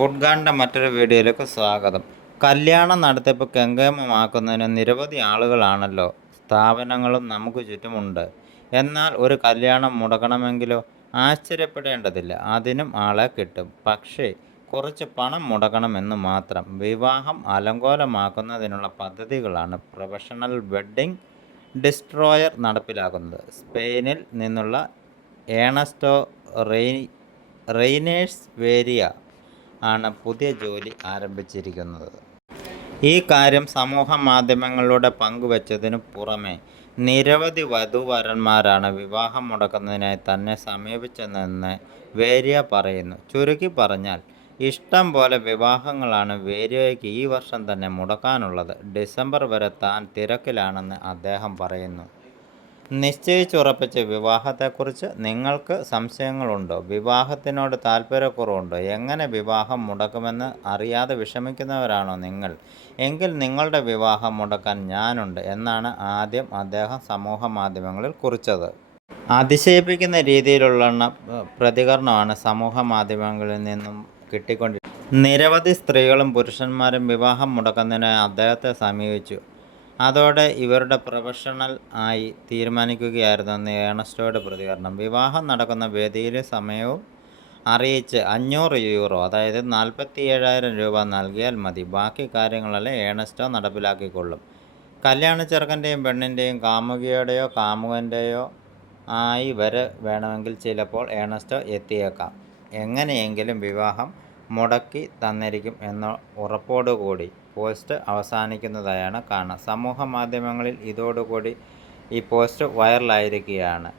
Food ഗാർഡിൻ്റെ മറ്റൊരു വീഡിയോയിലേക്ക് സ്വാഗതം. കല്യാണം നടത്തിപ്പ് കെങ്കേമമാക്കുന്നതിന് നിരവധി ആളുകളാണല്ലോ സ്ഥാപനങ്ങളും നമുക്ക് ചുറ്റുമുണ്ട്. എന്നാൽ ഒരു കല്യാണം മുടക്കണമെങ്കിലോ? ആശ്ചര്യപ്പെടേണ്ടതില്ല, അതിനും ആളെ കിട്ടും. പക്ഷേ കുറച്ച് പണം മുടക്കണമെന്ന് മാത്രം. വിവാഹം അലങ്കോലമാക്കുന്നതിനുള്ള പദ്ധതികളാണ് പ്രൊഫഷണൽ വെഡ്ഡിംഗ് ഡിസ്ട്രോയർ നടപ്പിലാക്കുന്നത്. സ്പെയിനിൽ നിന്നുള്ള ഏണസ്റ്റോ റെയ്നേഴ്സ് വേരിയ ആണ് പുതിയ ജോലി ആരംഭിച്ചിരിക്കുന്നത്. ഈ കാര്യം സമൂഹ മാധ്യമങ്ങളിലൂടെ പങ്കുവച്ചതിനു പുറമെ നിരവധി വധൂവരന്മാരാണ് വിവാഹം മുടക്കുന്നതിനായി തന്നെ സമീപിച്ചതെന്ന് വേരിയ പറയുന്നു. ചുരുക്കി പറഞ്ഞാൽ ഇഷ്ടം പോലെ വിവാഹങ്ങളാണ് വേരിയയ്ക്ക് ഈ വർഷം തന്നെ മുടക്കാനുള്ളത്. ഡിസംബർ വരെ താൻ തിരക്കിലാണെന്ന് അദ്ദേഹം പറയുന്നു. നിശ്ചയിച്ചുറപ്പിച്ച വിവാഹത്തെക്കുറിച്ച് നിങ്ങൾക്ക് സംശയങ്ങളുണ്ടോ? വിവാഹത്തിനോട് താൽപ്പര്യക്കുറവുണ്ടോ? എങ്ങനെ വിവാഹം മുടക്കുമെന്ന് അറിയാതെ വിഷമിക്കുന്നവരാണോ നിങ്ങൾ? എങ്കിൽ നിങ്ങളുടെ വിവാഹം മുടക്കാൻ ഞാനുണ്ട് എന്നാണ് ആദ്യം അദ്ദേഹം സമൂഹ മാധ്യമങ്ങളിൽ കുറിച്ചത്. അതിശയിപ്പിക്കുന്ന രീതിയിലുള്ള പ്രതികരണമാണ് സമൂഹ മാധ്യമങ്ങളിൽ നിന്നും കിട്ടിക്കൊണ്ടിരിക്കുന്നത്. നിരവധി സ്ത്രീകളും പുരുഷന്മാരും വിവാഹം മുടക്കുന്നതിനായി അദ്ദേഹത്തെ സമീപിച്ചു. അതോടെ ഇവരുടെ പ്രൊഫഷണൽ ആയി തീരുമാനിക്കുകയായിരുന്നെന്ന് ഏണസ്റ്റോയുടെ പ്രതികരണം. വിവാഹം നടക്കുന്ന വേദിയിലെ സമയവും അറിയിച്ച് €500, അതായത് 47,000 രൂപ നൽകിയാൽ മതി. ബാക്കി കാര്യങ്ങളെല്ലാം ഏണസ്റ്റോ നടപ്പിലാക്കിക്കൊള്ളും. കല്യാണച്ചെറുക്കൻ്റെയും പെണ്ണിൻ്റെയും കാമുകിയുടെയോ കാമുകൻ്റെയോ ആയി വരെ വേണമെങ്കിൽ ചിലപ്പോൾ ഏണസ്റ്റോ എത്തിയേക്കാം. എങ്ങനെയെങ്കിലും വിവാഹം മുടക്കി തന്നിരിക്കും എന്ന ഉറപ്പോടുകൂടി പോസ്റ്റ് അവസാനിക്കുന്നതായാണ് കാണുക. സമൂഹ മാധ്യമങ്ങളിൽ ഇതോടുകൂടി ഈ പോസ്റ്റ് വൈറലായിരിക്കുകയാണ്.